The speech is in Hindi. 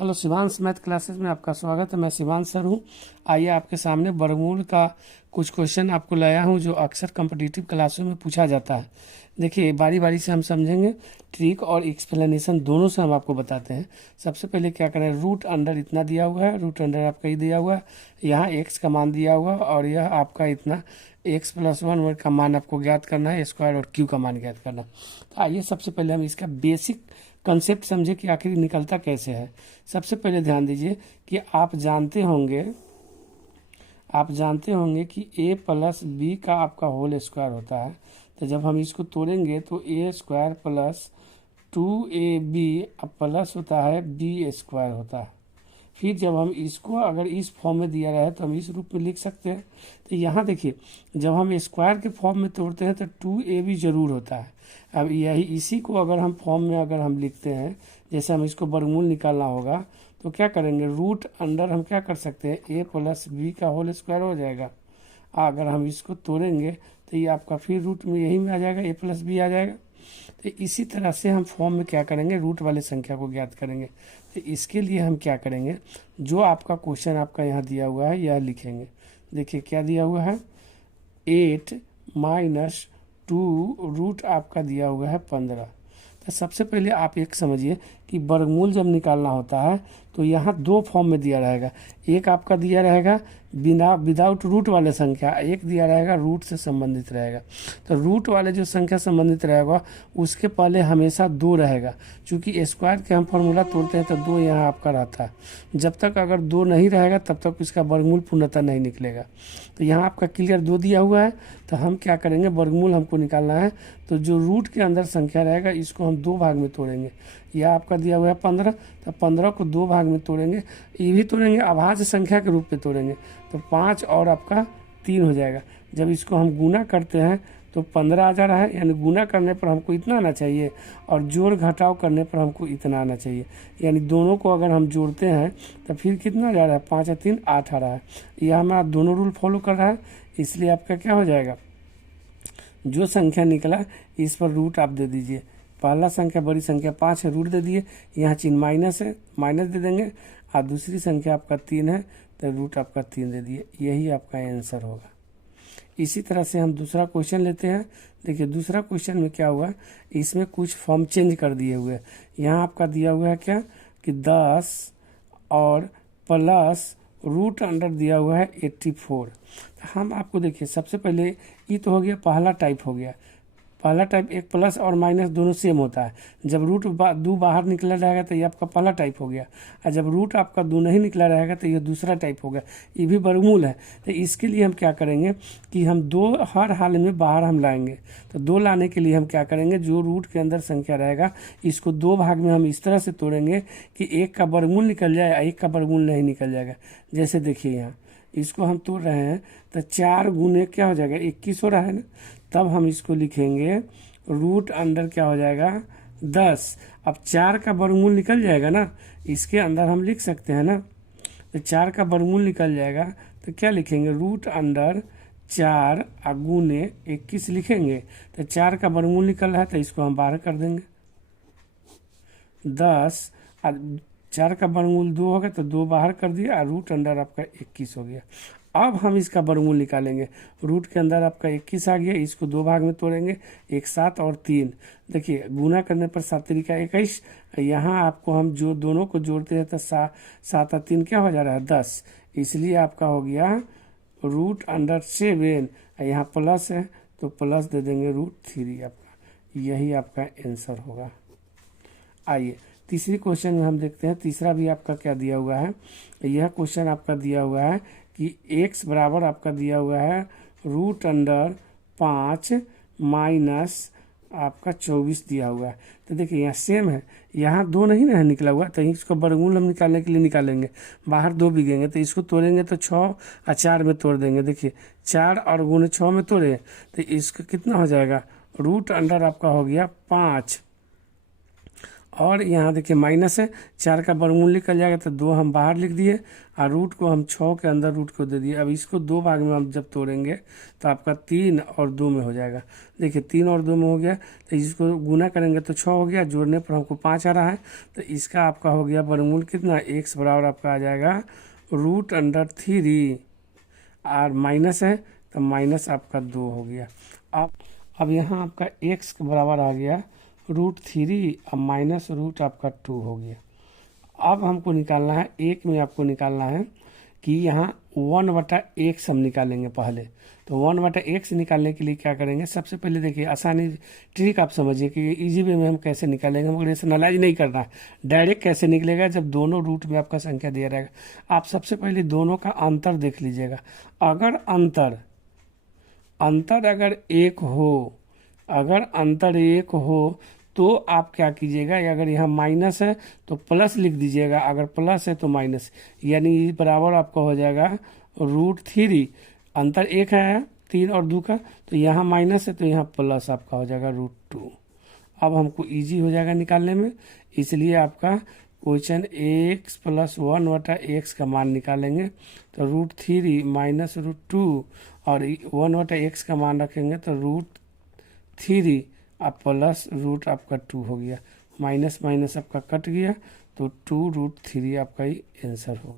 हेलो शिवांश मैथ क्लासेस में आपका स्वागत है। मैं शिवांश सर हूँ। आइए आपके सामने वर्गमूल का कुछ क्वेश्चन आपको लाया हूँ जो अक्सर कॉम्पिटिटिव क्लासों में पूछा जाता है। देखिए बारी बारी से हम समझेंगे, ट्रिक और एक्सप्लेनेशन दोनों से हम आपको बताते हैं। सबसे पहले क्या करें, रूट अंडर इतना दिया हुआ है, रूट अंडर आपका ही दिया हुआ है, यहाँ एक्स का मान दिया हुआ और यह आपका इतना एक्स प्लस वन का मान आपको ज्ञात करना है, स्क्वायर और क्यू का मान ज्ञात करना। तो आइए सबसे पहले हम इसका बेसिक कंसेप्ट समझे कि आखिर निकलता कैसे है। सबसे पहले ध्यान दीजिए कि आप जानते होंगे कि a प्लस बी का आपका होल स्क्वायर होता है। तो जब हम इसको तोड़ेंगे तो ए स्क्वायर प्लस 2ab प्लस होता है बी स्क्वायर होता है। फिर जब हम इसको अगर इस फॉर्म में दिया रहा है तो हम इस रूप में लिख सकते हैं। तो यहाँ देखिए जब हम स्क्वायर के फॉर्म में तोड़ते हैं तो 2ab जरूर होता है। अब यही इसी को अगर हम फॉर्म में अगर हम लिखते हैं, जैसे हम इसको वर्गमूल निकालना होगा तो क्या करेंगे, रूट अंडर हम क्या कर सकते हैं, ए प्लस बी का होल स्क्वायर हो जाएगा। अगर हम इसको तोड़ेंगे तो ये आपका फिर रूट में यही में आ जाएगा, ए प्लस बी आ जाएगा। तो इसी तरह से हम फॉर्म में क्या करेंगे, रूट वाले संख्या को ज्ञात करेंगे। तो इसके लिए हम क्या करेंगे, जो आपका क्वेश्चन आपका यहाँ दिया हुआ है यह लिखेंगे। देखिए क्या दिया हुआ है, 8 माइनस 2 रूट आपका दिया हुआ है 15। तो सबसे पहले आप एक समझिए कि वर्गमूल जब निकालना होता है तो यहाँ दो फॉर्म में दिया रहेगा। एक आपका दिया रहेगा बिना विदाउट रूट वाले संख्या, एक दिया रहेगा रूट से संबंधित रहेगा। तो रूट वाले जो संख्या संबंधित रहेगा उसके पहले हमेशा 2 रहेगा। चूँकि स्क्वायर के हम फॉर्मूला तोड़ते हैं तो 2 यहाँ आपका रहता है। जब तक अगर 2 नहीं रहेगा तब तक इसका वर्गमूल पूर्णतः नहीं निकलेगा। तो यहाँ आपका क्लियर 2 दिया हुआ है। तो हम क्या करेंगे, वर्गमूल हमको निकालना है तो जो रूट के अंदर संख्या रहेगा इसको हम 2 भाग में तोड़ेंगे। यह आपका दिया हुआ है 15, तो 15 को 2 भाग में तोड़ेंगे, ये भी तोड़ेंगे अभाज्य संख्या के रूप में तोड़ेंगे। तो 5 और आपका 3 हो जाएगा। जब इसको हम गुना करते हैं तो 15 आ जा रहा है, यानी गुना करने पर हमको इतना आना चाहिए और जोड़ घटाव करने पर हमको इतना आना चाहिए। यानी दोनों को अगर हम जोड़ते हैं तो फिर कितना जा रहा है, 5 और 3 8 आ रहा है। यह हमारा दोनों रूल फॉलो कर रहा है, इसलिए आपका क्या हो जाएगा, जो संख्या निकला इस पर रूट आप दे दीजिए। पहला संख्या बड़ी संख्या 5 है, रूट दे दिए, यहाँ चिन्ह माइनस है, माइनस दे देंगे। और दूसरी संख्या आपका 3 है तो रूट आपका 3 दे दिए। यही आपका आंसर होगा। इसी तरह से हम दूसरा क्वेश्चन लेते हैं। देखिए दूसरा क्वेश्चन में क्या हुआ, इसमें कुछ फॉर्म चेंज कर दिए हुए हैं। यहाँ आपका दिया हुआ है क्या कि 10 और प्लस रूट अंडर दिया हुआ है 84। हम आपको देखिए सबसे पहले ये तो हो गया पहला टाइप हो गया। पहला टाइप एक प्लस और माइनस दोनों सेम होता है। जब रूट 2 बाहर निकला रहेगा तो ये आपका पहला टाइप हो गया, और जब रूट आपका 2 नहीं निकला रहेगा तो ये दूसरा टाइप हो गया। ये भी वर्गमूल है। तो इसके लिए हम क्या करेंगे कि हम 2 हर हाल में बाहर हम लाएंगे। तो 2 लाने के लिए हम क्या करेंगे, जो रूट के अंदर संख्या रहेगा इसको 2 भाग में हम इस तरह से तोड़ेंगे कि एक का वर्गमूल निकल जाए, एक का वर्गमूल नहीं निकल जाएगा। जैसे देखिए यहाँ इसको हम तोड़ रहे हैं तो 4 गुने क्या हो जाएगा, 21 हो रहा है ना। तब हम इसको लिखेंगे रूट अंडर क्या हो जाएगा 10। अब 4 का वर्गमूल निकल जाएगा ना, इसके अंदर हम लिख सकते हैं ना। तो 4 का वर्गमूल निकल जाएगा तो क्या लिखेंगे, रूट अंडर 4 गुने 21 लिखेंगे। तो 4 का वर्गमूल निकल रहा है तो इसको हम बाहर कर देंगे। 10 और 4 का वर्गमूल 2 होगा तो 2 बाहर कर दिया और रूट अंडर आपका 21 हो गया। अब हम इसका वर्गमूल निकालेंगे। रूट के अंदर आपका 21 आ गया, इसको 2 भाग में तोड़ेंगे, 1 7 और 3। देखिए गुना करने पर 7 त्रिका 21। यहाँ आपको हम जो दोनों को जोड़ते हैं तो 7 और 3 क्या हो जा रहा है 10। इसलिए आपका हो गया रूट अंडर 7। यहाँ प्लस है तो प्लस दे देंगे रूट 3 आपका। यही आपका आंसर होगा। आइए तीसरी क्वेश्चन में हम देखते हैं। तीसरा भी आपका क्या दिया हुआ है, यह क्वेश्चन आपका दिया हुआ है कि x बराबर आपका दिया हुआ है रूट अंडर 5 माइनस आपका 24 दिया हुआ है। तो देखिए यहाँ सेम है, यहाँ 2 नहीं ना है निकला हुआ, तो इसको वर्गमूल हम निकालने के लिए निकालेंगे। बाहर 2 बिगेंगे तो इसको तोड़ेंगे तो 6 और 4 में तोड़ देंगे। देखिए 4 और गुने 6 में तोड़े तो इसका कितना हो जाएगा, रूट अंडर आपका हो गया 5 और यहाँ देखिए माइनस है, 4 का वर्गमूल निकल जाएगा तो 2 हम बाहर लिख दिए और रूट को हम 6 के अंदर रूट को दे दिए। अब इसको 2 भाग में हम जब तोड़ेंगे तो आपका 3 और 2 में हो जाएगा। देखिए 3 और 2 में हो गया, तो इसको गुना करेंगे तो 6 हो गया, जोड़ने पर हमको 5 आ रहा है, तो इसका आपका हो गया वर्गमूल कितना, x बराबर आपका आ जाएगा √3 और माइनस है तो माइनस आपका 2 हो गया। अब यहाँ आपका x के बराबर आ गया √3 और माइनस रूट आपका 2 हो गया। अब हमको निकालना है, एक में आपको निकालना है कि यहाँ 1/x हम निकालेंगे पहले। तो 1/x निकालने के लिए क्या करेंगे, सबसे पहले देखिए आसानी ट्रिक आप समझिए कि इजी वे में हम कैसे निकालेंगे, हमको रेशनलाइज नहीं करना है, डायरेक्ट कैसे निकलेगा जब दोनों रूट में आपका संख्या दिया रहेगा। आप सबसे पहले दोनों का अंतर देख लीजिएगा, अगर अंतर अगर 1 हो, अगर अंतर 1 हो तो आप क्या कीजिएगा, अगर यहाँ माइनस है तो प्लस लिख दीजिएगा, अगर प्लस है तो माइनस, यानी बराबर आपका हो जाएगा √3। अंतर 1 है 3 और 2 का, तो यहाँ माइनस है तो यहाँ प्लस आपका हो जाएगा √2। अब हमको इजी हो जाएगा निकालने में, इसलिए आपका क्वेश्चन x + 1/x का मान निकालेंगे तो √3 माइनस √2 और 1/x का मान रखेंगे तो √3 अब प्लस रूट आपका 2 हो गया, माइनस माइनस आपका कट गया तो 2√3 आपका ही आंसर होगा।